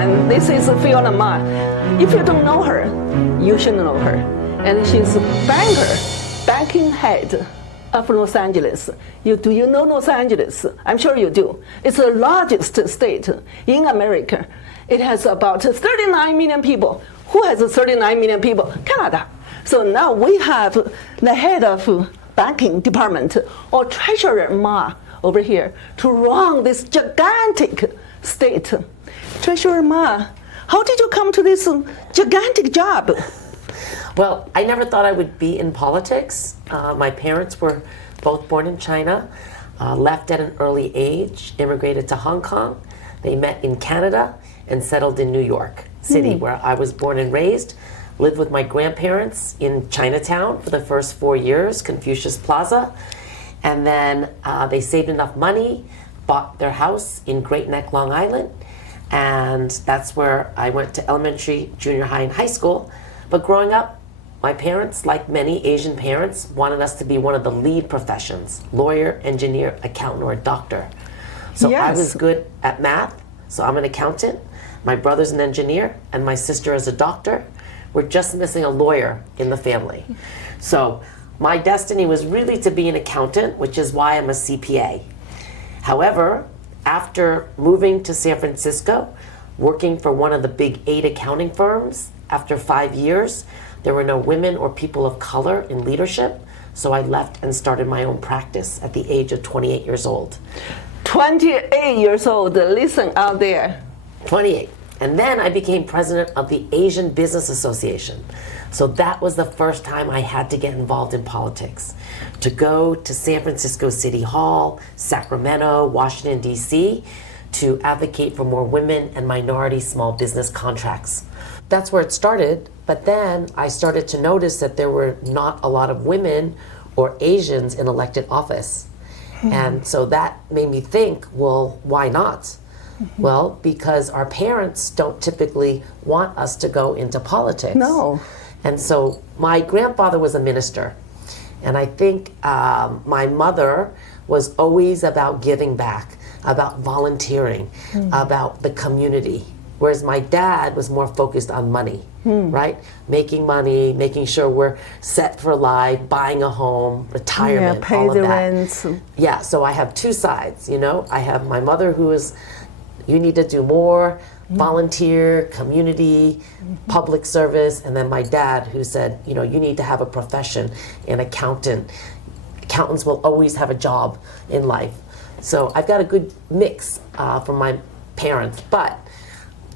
everyone. This is Fiona Ma. If you don't know her, you should know her. And she's a banking head of Los Angeles. Do you know Los Angeles? I'm sure you do. It's the largest state in America. It has about 39 million people. Who has 39 million people? Canada. So now we have the head of banking department, or Treasurer Ma, over here to run this gigantic state. Treasurer Ma, how did you come to this gigantic job? Well, I never thought I would be in politics. My parents were both born in China, left at an early age, immigrated to Hong Kong. They met in Canada and settled in New York City, where I was born and raised. Lived with my grandparents in Chinatown for the first 4 years, Confucius Plaza. And then they saved enough money, bought their house in Great Neck, Long Island. And that's where I went to elementary, junior high, and high school. But growing up, my parents, like many Asian parents, wanted us to be one of the lead professions: lawyer, engineer, accountant, or doctor. So Yes. I was good at math, so I'm an accountant. My brother's an engineer, and my sister is a doctor. We're just missing a lawyer in the family. So my destiny was really to be an accountant, which is why I'm a CPA. However, after moving to San Francisco, working for one of the big 8 accounting firms, after 5 years, there were no women or people of color in leadership, so I left and started my own practice at the age of 28 years old. 28 years old, listen out there. 28. And then I became president of the Asian Business Association. So that was the first time I had to get involved in politics. To go to San Francisco City Hall, Sacramento, Washington, D.C., to advocate for more women and minority small business contracts. That's where it started, but then I started to notice that there were not a lot of women or Asians in elected office. And so that made me think, well, why not? Well, because our parents don't typically want us to go into politics. No. And so my grandfather was a minister. And I think my mother was always about giving back, about volunteering, about the community. Whereas my dad was more focused on money, right? Making money, making sure we're set for life, buying a home, retirement, pay all of the that. rent. Yeah, so I have two sides, you know? I have my mother who is, you need to do more, volunteer, community, public service, and then my dad who said, you know, you need to have a profession, an accountant. Accountants will always have a job in life. So I've got a good mix from my parents, but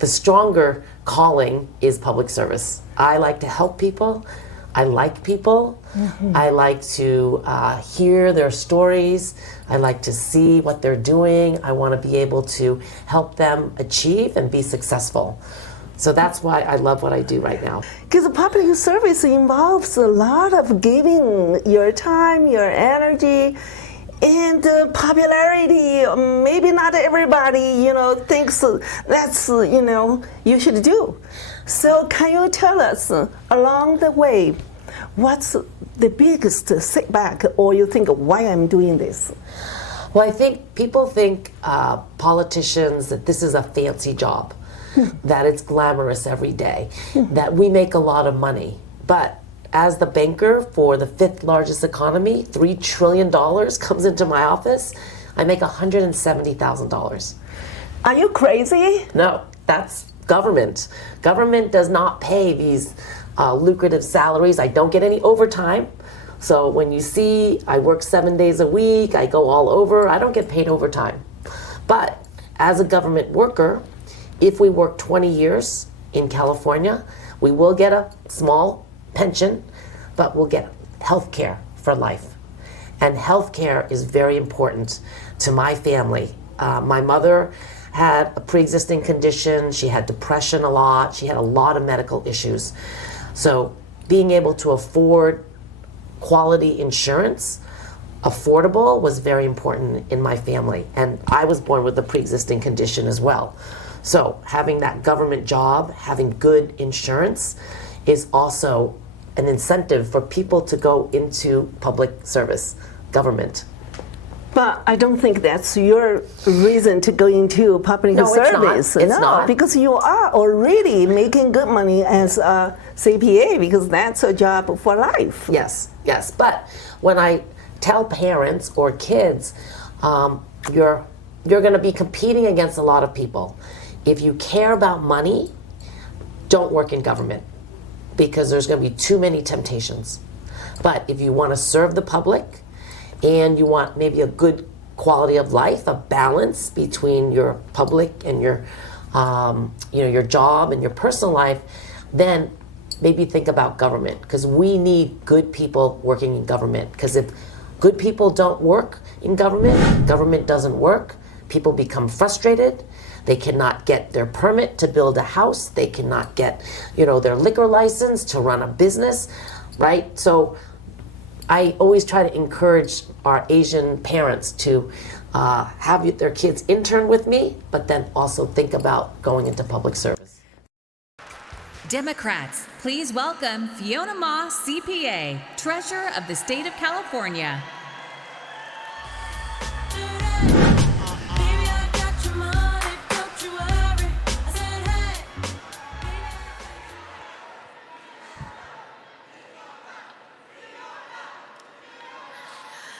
the stronger calling is public service. I like to help people. I like people. I like to hear their stories. I like to see what they're doing. I want to be able to help them achieve and be successful. So that's why I love what I do right now. Because public service involves a lot of giving your time, your energy, and popularity. Maybe not everybody, thinks that's, you should do. So can you tell us along the way, what's the biggest setback, or you think, why I'm doing this? Well, I think people think politicians, that this is a fancy job, that it's glamorous every day, that we make a lot of money. But as the banker for the 5th largest economy, $3 trillion comes into my office, I make $170,000. Are you crazy? No, that's government. Government does not pay these lucrative salaries. I don't get any overtime. So when you see I work 7 days a week, I go all over, I don't get paid overtime. But as a government worker, if we work 20 years in California, we will get a small pension, but we'll get health care for life. And health care is very important to my family. My mother had a pre-existing condition, she had depression a lot, she had a lot of medical issues. So being able to afford quality insurance, affordable, was very important in my family. And I was born with a pre-existing condition as well. So having that government job, having good insurance, is also an incentive for people to go into public service, government. But I don't think that's your reason to go into public No, service. It's not. Because you are already making good money as a CPA, because that's a job for life. Yes, yes. But when I tell parents or kids, you're going to be competing against a lot of people. If you care about money, don't work in government, because there's going to be too many temptations. But if you want to serve the public, and you want maybe a good quality of life, a balance between your public and your, your job and your personal life, then maybe think about government, because we need good people working in government. Because if good people don't work in government, government doesn't work, people become frustrated, they cannot get their permit to build a house, they cannot get, their liquor license to run a business, right? So I always try to encourage our Asian parents to have their kids intern with me, but then also think about going into public service. Democrats, please welcome Fiona Ma, CPA, Treasurer of the State of California.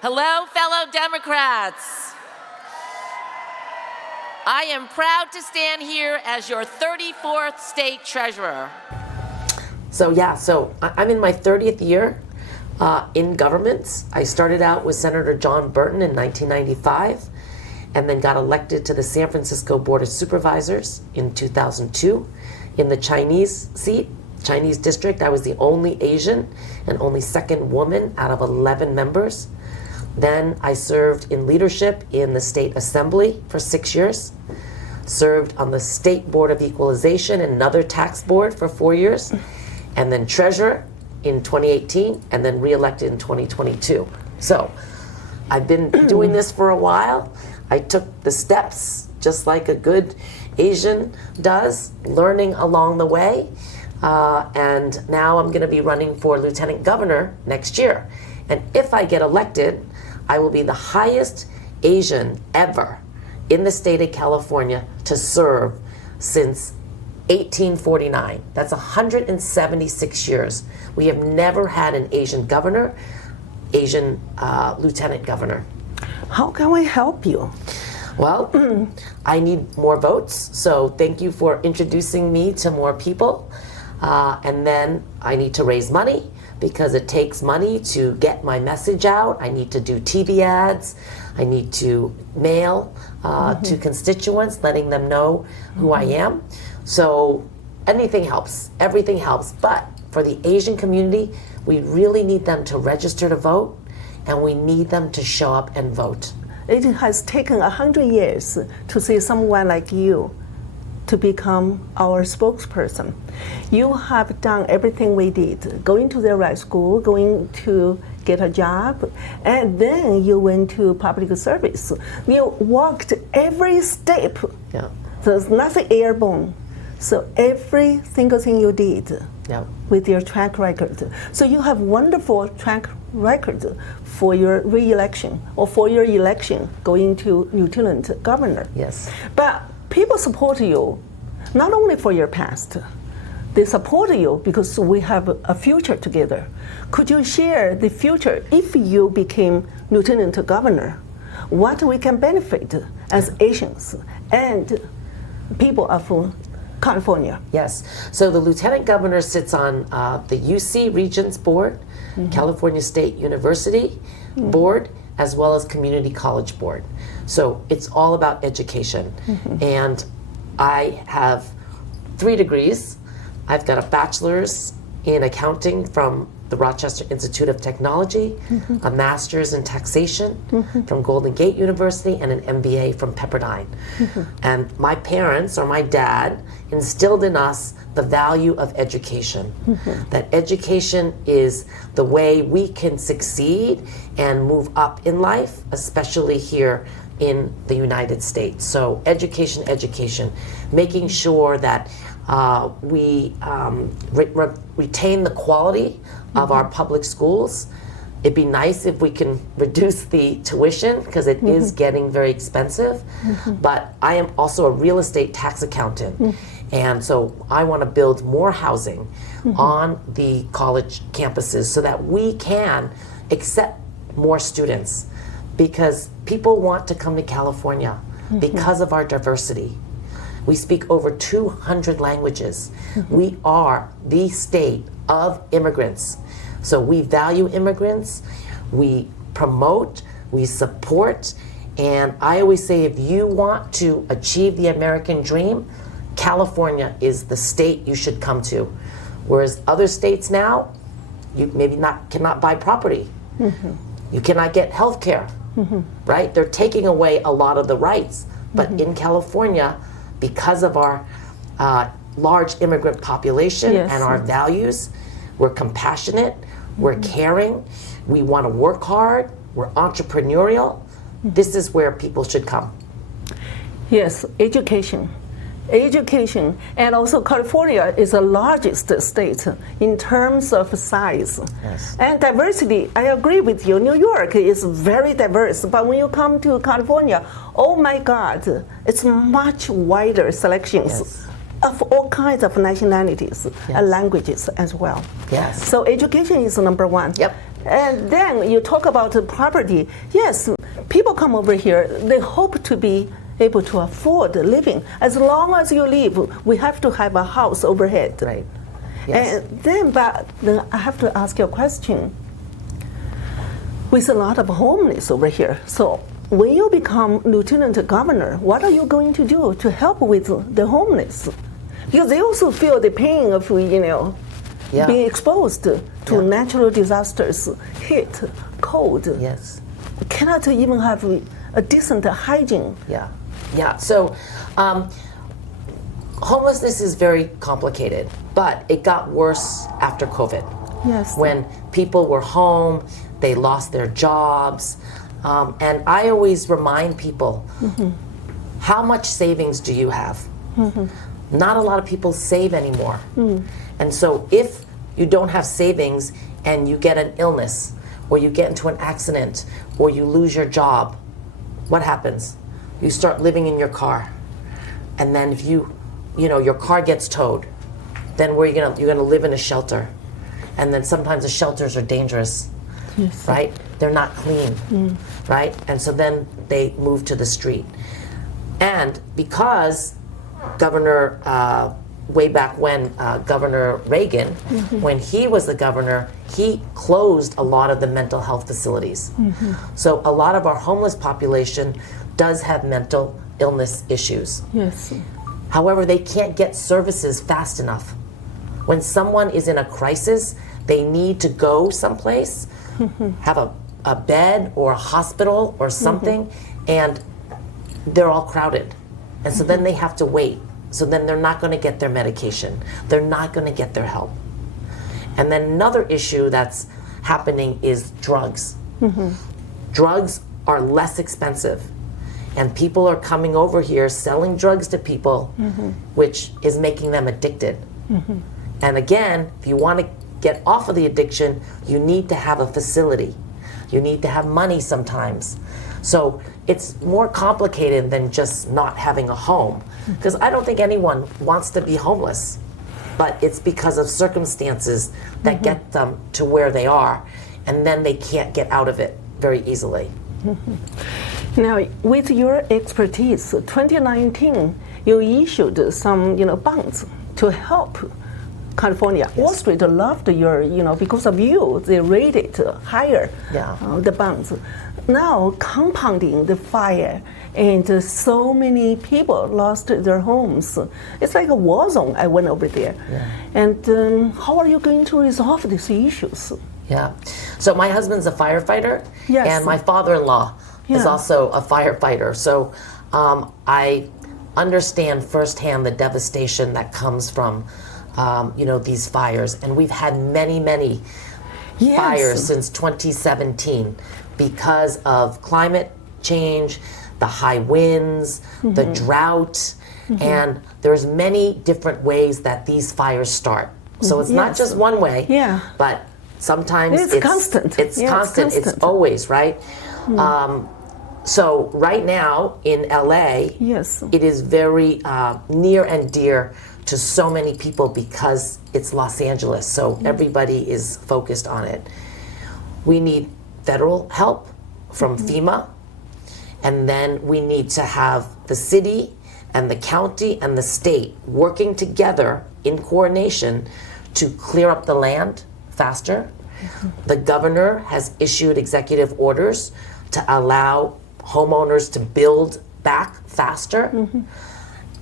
Hello, fellow Democrats. I am proud to stand here as your 34th state treasurer. So I'm in my 30th year in government. I started out with Senator John Burton in 1995, and then got elected to the San Francisco Board of Supervisors in 2002 in the Chinese seat, Chinese district. I was the only Asian and only second woman out of 11 members. Then I served in leadership in the state assembly for 6 years, served on the State Board of Equalization and another tax board for 4 years, and then treasurer in 2018, and then reelected in 2022. So I've been doing this for a while. I took the steps just like a good Asian does, learning along the way. And now I'm going to be running for lieutenant governor next year. And if I get elected, I will be the highest Asian ever in the state of California to serve since 1849. That's 176 years. We have never had an Asian governor, Asian lieutenant governor. How can we help you? Well, I need more votes, so thank you for introducing me to more people. And then I need to raise money, because it takes money to get my message out. I need to do TV ads. I need to mail to constituents, letting them know who I am. So anything helps, everything helps. But for the Asian community, we really need them to register to vote, and we need them to show up and vote. It has taken 100 years to see someone like you to become our spokesperson. You have done everything we did, going to the right school, going to get a job, and then you went to public service. You walked every step. Yeah. There's nothing airborne. So every single thing you did with your track record. So you have wonderful track record for your re-election or for your election going to lieutenant governor. Yes. But people support you not only for your past, they support you because we have a future together. Could you share the future if you became lieutenant governor? What we can benefit as Asians and people of California? Yes. So the lieutenant governor sits on the UC Regents Board, California State University Board, as well as Community College Board. So it's all about education. And I have 3 degrees. I've got a bachelor's in accounting from the Rochester Institute of Technology, a master's in taxation from Golden Gate University, and an MBA from Pepperdine. And my parents, or my dad, instilled in us the value of education. That education is the way we can succeed and move up in life, especially here in the United States. So education, education, making sure that we retain the quality of our public schools, It'd be nice if we can reduce the tuition because it is getting very expensive. But I am also a real estate tax accountant. And so I want to build more housing on the college campuses so that we can accept more students, because people want to come to California because of our diversity. We speak over 200 languages. We are the state of immigrants. So we value immigrants, we promote, we support, and I always say if you want to achieve the American dream, California is the state you should come to. Whereas other states now, you maybe cannot buy property. You cannot get health care, right? They're taking away a lot of the rights. But in California, because of our large immigrant population and our values, we're compassionate, we're caring, we want to work hard, we're entrepreneurial. This is where people should come. Yes, education. Education, and also California is the largest state in terms of size. Yes. And diversity, I agree with you. New York is very diverse, but when you come to California, oh my God, it's much wider selections of all kinds of nationalities and languages as well. Yes. So education is number one. Yep. And then you talk about property. Yes, people come over here, they hope to be able to afford living. As long as you live, we have to have a house overhead. Right. Yes. And then I have to ask you a question. With a lot of homeless over here, so when you become lieutenant governor, what are you going to do to help with the homeless? Because they also feel the pain of, being exposed to natural disasters, heat, cold. Yes. Cannot even have a decent hygiene. Yeah, so homelessness is very complicated, but it got worse after COVID. Yes. When people were home, they lost their jobs, and I always remind people, how much savings do you have? Not a lot of people save anymore. And so if you don't have savings and you get an illness, or you get into an accident, or you lose your job, what happens? You start living in your car, and then if your car gets towed, then you're gonna live in a shelter, and then sometimes the shelters are dangerous, right? They're not clean, right? And so then they move to the street, and because Governor way back when Governor Reagan, when he was the governor, he closed a lot of the mental health facilities. So a lot of our homeless population does have mental illness issues. Yes. However, they can't get services fast enough. When someone is in a crisis, they need to go someplace, have a bed or a hospital or something, and they're all crowded. And so then they have to wait. So then they're not going to get their medication. They're not going to get their help. And then another issue that's happening is drugs. Drugs are less expensive. And people are coming over here selling drugs to people, which is making them addicted. And again, if you want to get off of the addiction, you need to have a facility. You need to have money sometimes. So it's more complicated than just not having a home. Because I don't think anyone wants to be homeless, but it's because of circumstances that get them to where they are, and then they can't get out of it very easily. Now, with your expertise, 2019, you issued some, bonds to help California. Wall Street loved your, because of you, they rated higher the bonds. Now, compounding the fire, and so many people lost their homes. It's like a war zone. I went over there. And how are you going to resolve these issues? So my husband's a firefighter, and my father-in-law is also a firefighter. So I understand firsthand the devastation that comes from, these fires. And we've had many, many fires since 2017 because of climate change, the high winds, the drought, and there's many different ways that these fires start. So it's not just one way, but sometimes It's constant. It's Yeah, it's constant. It's constant. always, right? So right now in LA, Yes. it is very near and dear to so many people because it's Los Angeles. So everybody is focused on it. We need federal help from FEMA, and then we need to have the city and the county and the state working together in coordination to clear up the land faster. The governor has issued executive orders to allow homeowners to build back faster.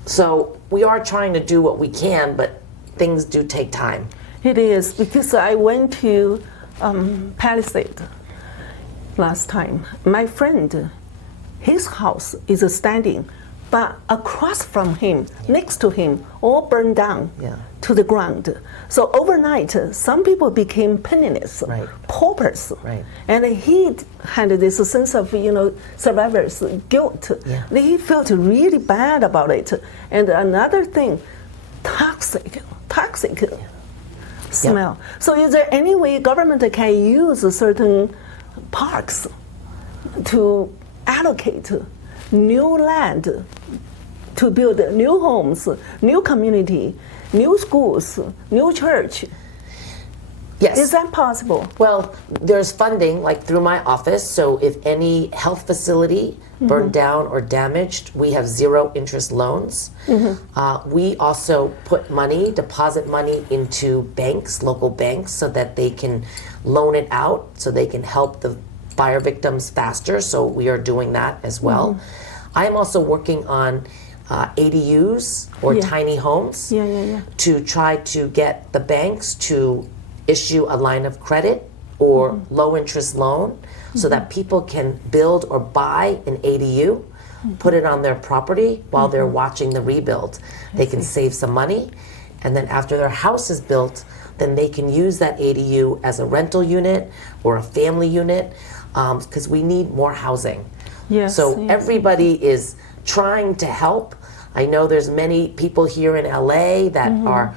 So we are trying to do what we can, but things do take time. It is, because I went to Palisade last time. My friend, his house is standing, but across from him, next to him, all burned down Yeah. to the ground. So overnight, some people became penniless, Right. paupers. Right. And he had this sense of, survivor's guilt. Yeah. He felt really bad about it. And another thing, toxic smell. So is there any way government can use certain parks to allocate new land to build new homes, new community, new schools, new church? Yes. Is that possible? Well, there's funding like through my office. So if any health facility burned down or damaged, we have 0 interest loans. We also put money, deposit money into banks, local banks, so that they can loan it out, so they can help the fire victims faster. So we are doing that as well. I am also working on ADUs or Yeah. tiny homes Yeah. to try to get the banks to issue a line of credit or low interest loan so that people can build or buy an ADU, put it on their property while they're watching the rebuild. They can save some money, and then after their house is built, then they can use that ADU as a rental unit or a family unit, because we need more housing. Yes, So yes. everybody is trying to help. I know there's many people here in LA that are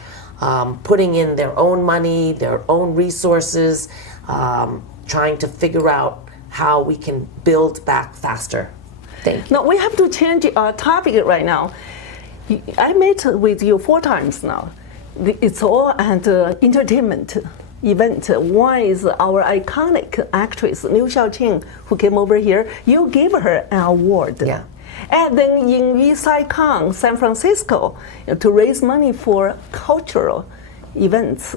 putting in their own money, their own resources, trying to figure out how we can build back faster. Thank you. No, we have to change our topic right now. I met with you 4 times now. It's all an entertainment event. One is our iconic actress, Liu Xiaoqing, who came over here. You gave her an award. Yeah. And then in Kong, San Francisco, to raise money for cultural events.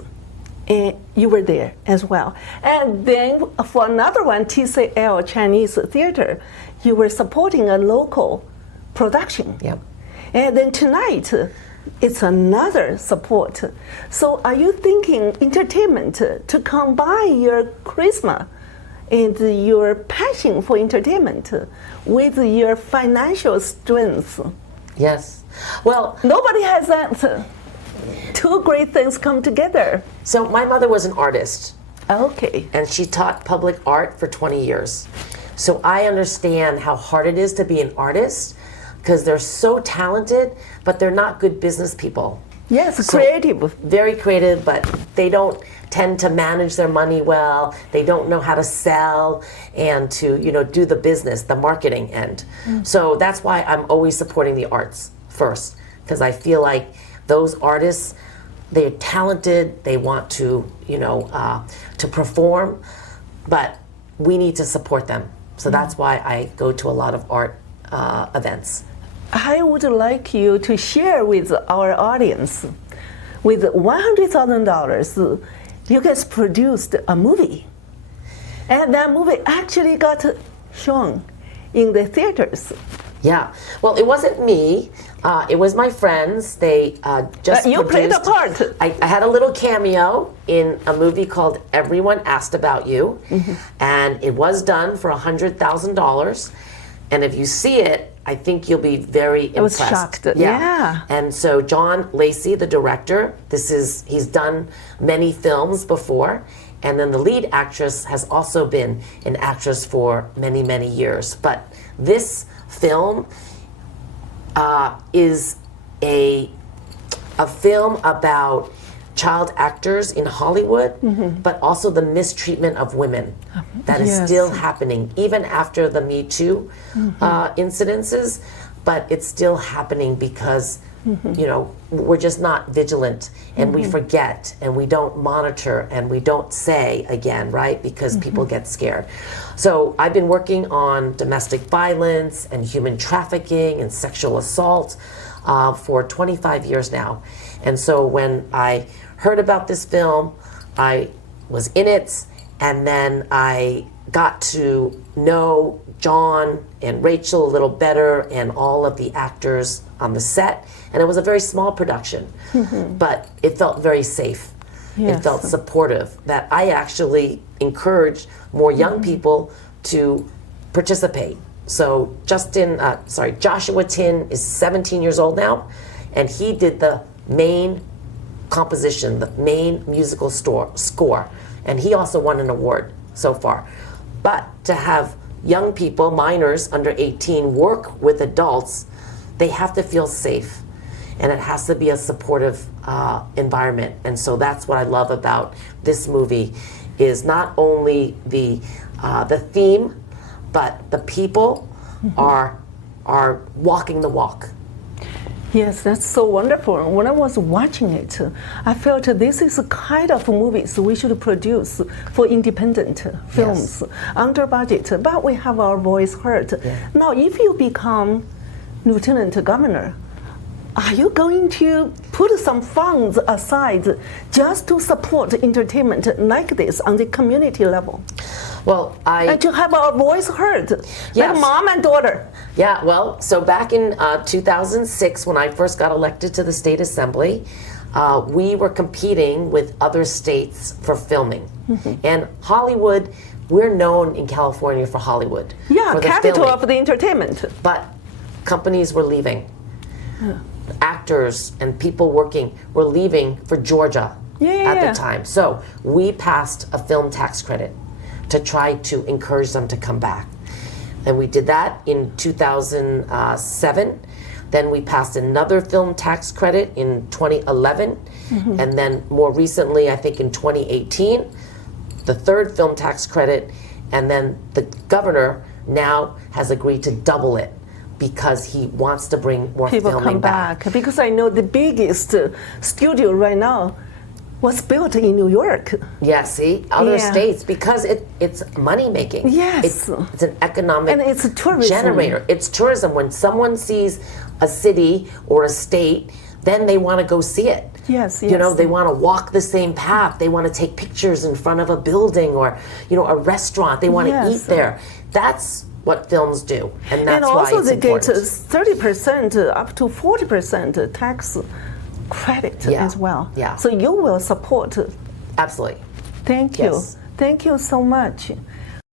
And you were there as well. And then for another one, TCL Chinese Theater, you were supporting a local production. Yep. And then tonight, it's another support. So are you thinking entertainment to combine your charisma and your passion for entertainment with your financial strength? Yes. Well, Nobody has that. 2 great things come together. so my mother was an artist, Okay. and she taught public art for 20 years. So I understand how hard it is to be an artist, because they're so talented, but they're not good business people. Yes, So- creative. Very creative, but they don't tend to manage their money well. They don't know how to sell and to, do the business, the marketing end. So that's why I'm always supporting the arts first, because I feel like those artists, they're talented, they want to, to perform, but we need to support them. So that's why I go to a lot of art events. I would like you to share with our audience, with $100,000, you guys produced a movie. And that movie actually got shown in the theaters. Yeah. Well, it wasn't me. It was my friends. They just You played a produced- part. I had a little cameo in a movie called Everyone Asked About You, and it was done for $100,000. And if you see it, I think you'll be very impressed. was shocked. Yeah. And so John Lacey, the director, he's done many films before. And then the lead actress has also been an actress for many, many years. But this film is a film about child actors in Hollywood, but also the mistreatment of women that is Yes. still happening, even after the Me Too incidences. But it's still happening because, you know, we're just not vigilant, and we forget, and we don't monitor, and we don't say again, right? Because people get scared. So I've been working on domestic violence and human trafficking and sexual assault for 25 years now. And so when I heard about this film, I was in it, and then I got to know John and Rachel a little better and all of the actors on the set. And it was a very small production, but it felt very safe. It Yes. felt supportive, that I actually encouraged more young people to participate. So Joshua Tin is 17 years old now, and he did the main composition, the main musical score, and he also won an award so far. But to have young people, minors under 18, work with adults, they have to feel safe, and it has to be a supportive environment. And so that's what I love about this movie, is not only the theme, but the people are walking the walk. Yes, that's so wonderful. When I was watching it, I felt this is the kind of movies we should produce for independent films, under budget, but we have our voice heard. Now, if you become Lieutenant Governor, are you going to put some funds aside just to support entertainment like this on the community level? Well, And to have our voice heard, Yes. like mom and daughter. Yeah, well, so back in 2006, when I first got elected to the state assembly, we were competing with other states for filming. And Hollywood, we're known in California for Hollywood. Yeah, for the capital filming. of the entertainment. But companies were leaving. Actors and people working were leaving for Georgia at Yeah. the time. So we passed a film tax credit to try to encourage them to come back. And we did that in 2007. Then we passed another film tax credit in 2011. And then more recently, I think in 2018, the third film tax credit. And then the governor now has agreed to double it, because he wants to bring more People filming come back. Because I know the biggest studio right now was built in New York. Yeah, see, other Yeah. states, because it's money making. Yes. It's an economic And it's tourism. generator. It's tourism. When someone sees a city or a state, then they want to go see it. Yes, You know, yes. they want to walk the same path. They want to take pictures in front of a building or, you know, a restaurant. They want to Yes. eat there. That's what films do, and that's And also why it's they get important. 30% up to 40% tax credit Yeah, as well. yeah. So you will support. Absolutely. Thank you. Yes. Thank you so much.